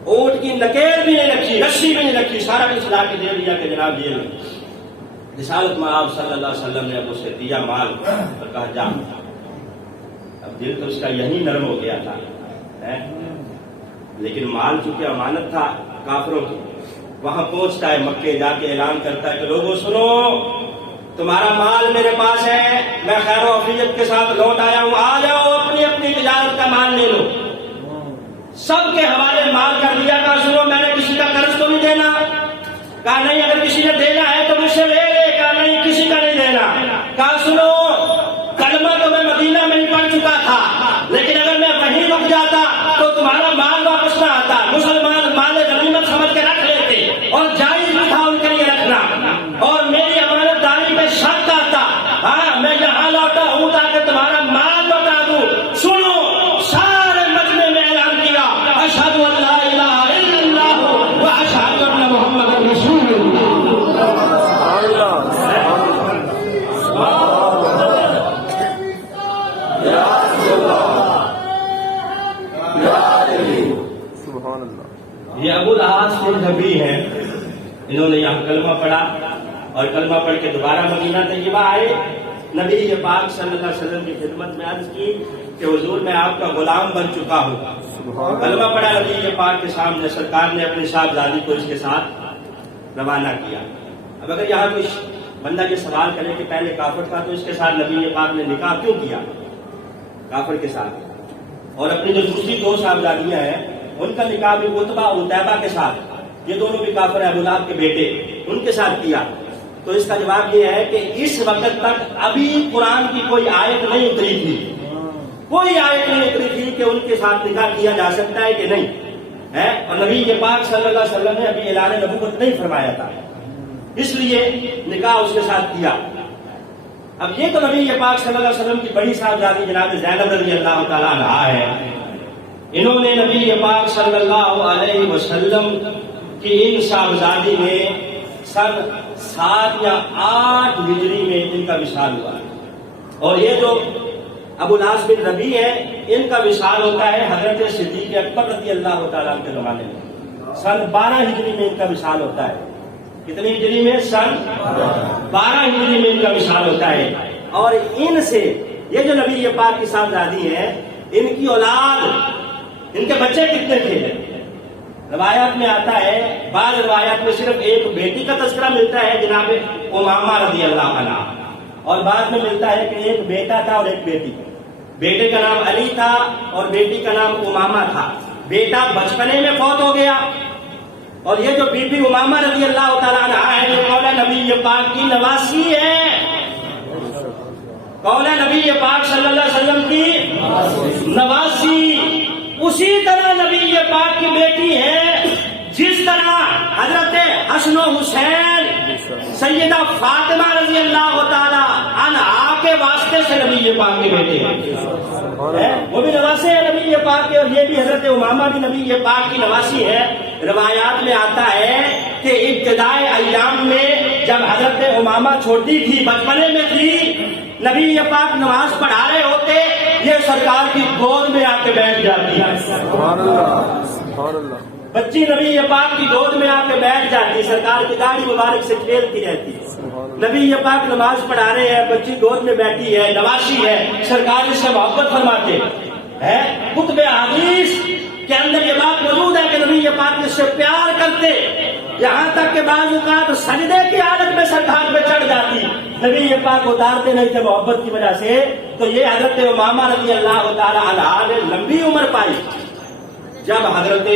اونٹ کی نکیر بھی نہیں رکھی، رسی بھی نہیں رکھی، سارا کچھ لا کے دے دیا کہ جناب یہ رسالت میں آپ صلی اللہ علیہ وسلم نے اب اسے دیا مال اور کہا جا۔ اب دل تو اس کا یہی نرم ہو گیا تھا، لیکن مال چونکہ امانت تھا کافروں کی، وہاں پہنچتا ہے مکے، جا کے اعلان کرتا ہے کہ لوگوں سنو، تمہارا مال میرے پاس ہے، میں خیر و عافیت کے ساتھ لوٹ آیا ہوں، آ جاؤ اپنی اپنی تجارت کا مال لے لو۔ سب کے حوالے مال کر دیا۔ کہا سنو، میں نے کسی کا قرض تو نہیں دینا؟ کہا نہیں، اگر کسی نے دینا ہے تو مجھ سے لے لے۔ کہا نہیں، کسی کا نہیں دینا۔ کہا سنو، کلمہ تو میں مدینہ میں ہی پڑھ چکا تھا، لیکن اگر میں وہیں رک جاتا تو تمہارا مال واپس نہ آتا، مسلمان مال غنیمت سمجھ کے رکھ لیتے اور جائز بھی تھا ان کے لیے رکھنا، اور میری امانت داری پہ شک آتا۔ ہاں، میں یہاں لوٹا ہوں تاکہ تمہارا مال لوٹا دوں۔ سنو، سارے مجمع میں اعلان کیا، اشہد ان لا الہ الا اللہ و اشہد ان محمد رسول اللہ۔ یہ ابو العاص بن ربیع ہیں، انہوں نے یہاں کلمہ پڑھا اور کلمہ پڑھ کے دوبارہ مدینہ طیبہ آئے، نبی یہ پاک صلی اللہ علیہ وسلم کی خدمت میں عرض کی کہ حضور میں آپ کا غلام بن چکا ہوں۔ کلمہ پڑھا نبی یہ پاک کے سامنے، سرکار نے اپنی صاحبزادی کو اس کے ساتھ روانہ کیا۔ اب اگر یہاں کوئی بندہ یہ سوال کرے کہ پہلے کافر تھا تو اس کے ساتھ نبی یہ پاک نے نکاح کیوں کیا کافر کے ساتھ، اور اپنی جو دوسری دو صاحبزادیاں ہیں ان کا نکاح بھی عتبہ اور عتیبہ کے ساتھ، یہ دونوں بھی کافر ہیں، ابو لہب کے بیٹے، ان کے ساتھ کیا۔ تو اس کا جواب یہ ہے کہ اس وقت تک ابھی قرآن کی کوئی آیت نہیں اتری تھی، کوئی آیت نہیں اتری تھی کہ ان کے ساتھ نکاح کیا جا سکتا ہے کہ نہیں ہے، اور نبی یہ پاک صلی اللہ علیہ وسلم نے ابھی اعلان نبوت نہیں فرمایا تھا، اس لیے نکاح اس کے ساتھ کیا۔ اب یہ تو نبی یہ پاک صلی اللہ علیہ وسلم کی بڑی صاحبزادی جناب زینب رضی اللہ تعالیٰ عنہا ہے، انہوں نے نبی یہ پاک صلی اللہ علیہ وسلم کی ان صاحبزادی نے سن 7 یا 8 ہجری میں ان کا وصال ہوا، اور یہ جو ابو العاص بن ربیع ہے ان کا وصال ہوتا ہے حضرت صدیق اکبر رضی اللہ تعالیٰ کے زمانے میں، سن 12 ہجری میں ان کا وصال ہوتا ہے۔ کتنی ہجری میں؟ سن 12 ہجری میں ان کا وصال ہوتا ہے۔ اور ان سے یہ جو نبی یہ پاک کی صاحبزادی ہیں، ان کی اولاد، ان کے بچے کتنے تھے؟ روایات میں آتا ہے، بعض روایات میں صرف ایک بیٹی کا تذکرہ ملتا ہے جناب امامہ رضی اللہ عنہ، اور بعد میں ملتا ہے کہ ایک بیٹا تھا اور ایک بیٹی، بیٹے کا نام علی تھا اور بیٹی کا نام امامہ تھا۔ بیٹا بچپنے میں فوت ہو گیا، اور یہ جو بی بی امامہ رضی اللہ تعالیٰ عنہ ہے یہ مولا نبی پاک کی نواسی ہے، مولا نبی پاک صلی اللہ علیہ وسلم کی نواسی۔ اسی طرح نبی پاک کی بیٹی ہے، جس طرح حضرت حسن و حسین سیدہ فاطمہ رضی اللہ تعالی عنہا کے واسطے سے نبی پاک کے بیٹے ہیں، وہ بھی نواسے ہیں نبی پاک کے، اور یہ بھی حضرت امامہ بھی نبی پاک کی نواسی ہے۔ روایات میں آتا ہے کہ ابتدائی ایام میں جب حضرت امامہ چھوٹی تھی، بچپنے میں تھی، نبی پاک نماز پڑھا رہے ہوتے، یہ سرکار کی گود میں آ کے بیٹھ جاتی ہے، بچی نبی پاک کی گود میں آ کے بیٹھ جاتی، سرکار کی داڑھی مبارک سے کھیلتی رہتی۔ نبی پاک نماز پڑھا رہے ہیں، بچی گود میں بیٹھی ہے، نواشی ہے، سرکار اس سے محبت فرماتے ہیں۔ خطبہ حدیث کے اندر یہ بات موجود ہے کہ نبی پاک اس سے پیار کرتے، یہاں تک کہ بعض اوقات سجدے کی حالت میں سرکار پہ چڑھ جاتی، نبی پاک اتارتے نہیں تھے محبت کی وجہ سے۔ تو یہ حضرت امامہ رضی اللہ تعالی عنہا نے لمبی عمر پائی۔ جب حضرت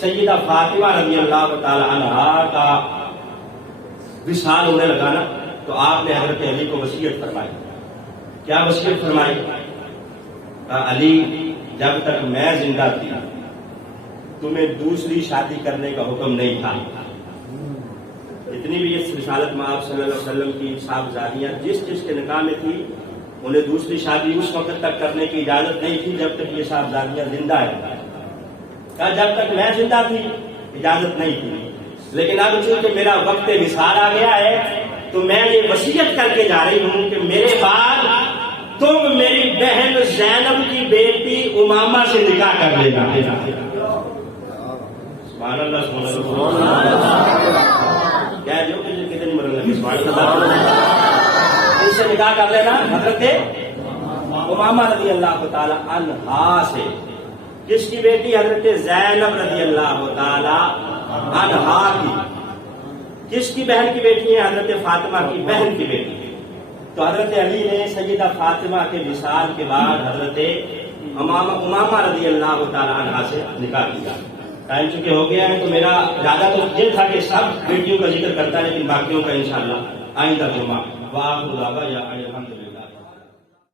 سیدہ فاطمہ رضی اللہ تعالی عنہا کا وصال ہونے لگا نا، تو آپ نے حضرت علی کو وصیت فرمائی۔ کیا وصیت فرمائی؟ علی، جب تک میں زندہ تھی تمہیں دوسری شادی کرنے کا حکم نہیں تھا۔ اتنی بھی اس رسالت میں آپ صلی اللہ علیہ وسلم کی صاحبزادیاں جس جس کے نکاح میں تھی، انہیں دوسری شادی اس وقت تک کرنے کی اجازت نہیں تھی جب تک یہ صاحبزادیاں زندہ ہیں۔ جب تک میں زندہ تھی اجازت نہیں تھی، لیکن اب چونکہ میرا وقت وصال آ گیا ہے تو میں یہ وصیت کر کے جا رہی ہوں کہ میرے بعد تم میری بہن زینب کی بیٹی امامہ سے نکاح کر لینا۔ سبحان اللہ، سبحان اللہ، کہہ دو کہ کتنی مرن سبحان اللہ، ان سے نکاح کر لینا حضرت امامہ رضی اللہ تعالی عنہا سے۔ جس کی بیٹی حضرت زینب رضی اللہ تعالی عنہا کی، جس کی بہن کی بیٹی ہے حضرت فاطمہ کی بہن کی بیٹی۔ تو حضرت علی نے سیدہ فاطمہ کے وصال کے بعد حضرت امامہ رضی اللہ تعالی عنہا سے نکاح کیا۔ ٹائم چونکہ ہو گیا ہے تو میرا ارادہ تو یہ تھا کہ سب بیٹیوں کا ذکر کرتا ہے، لیکن باقیوں کا انشاءاللہ آئندہ جمعہ۔ وآخر دعوانا